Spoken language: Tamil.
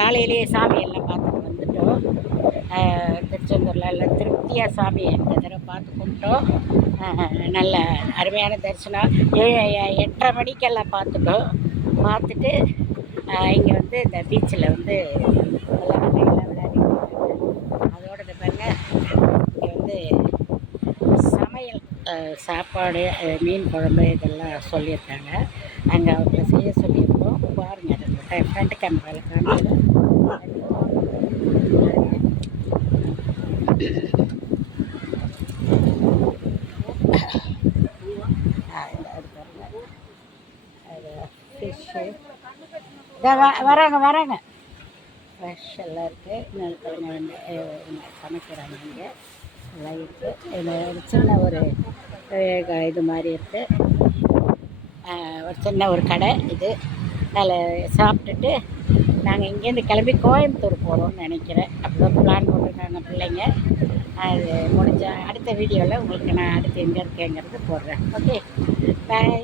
காலையிலேயே சாமியெல்லாம் பார்த்துட்டு வந்துட்டோம். திருச்செந்தூரில் எல்லாம் திருப்தியாக சாமி இந்த தடவை பார்த்து கும்பிட்டோம். நல்ல அருமையான தரிசனம். 8:30 மணிக்கெல்லாம் பார்த்துட்டோம். பார்த்துட்டு இங்கே வந்து இந்த பீச்சில் வந்து எல்லாம் விளையாடிட்டு அதோட பாருங்க இங்கே வந்து சமையல் சாப்பாடு மீன் குழம்பு இதெல்லாம் சொல்லியிருக்காங்க. அங்கே அவங்கள செய்ய சொல்லியிருக்கோம். பாருங்கள் அது ஃப்ரண்ட் கேமராவில் காமிக்கிறேன். ஃபிஷ்ஷு வராங்க ஃப்ரெஷ் எல்லாம் இருக்குது. நிலக்கிழமை வந்து சமைக்கிறாங்க இங்கே எல்லாம் இருக்குது. ஒரு சின்ன ஒரு இது மாதிரி இருக்குது. ஒரு சின்ன ஒரு கடை இது. அதில் சாப்பிட்டுட்டு நாங்கள் இங்கேருந்து கிளம்பி கோயம்புத்தூர் போகிறோம்னு நினைக்கிறேன். அப்படிதான் பிளான் போட்டிருக்காங்க பிள்ளைங்க. அது முடிஞ்ச அடுத்த வீடியோவில் உங்களுக்கு நான் அடுத்து எங்கே இருக்கேங்கிறது போடுறேன். ஓகே, பாய்.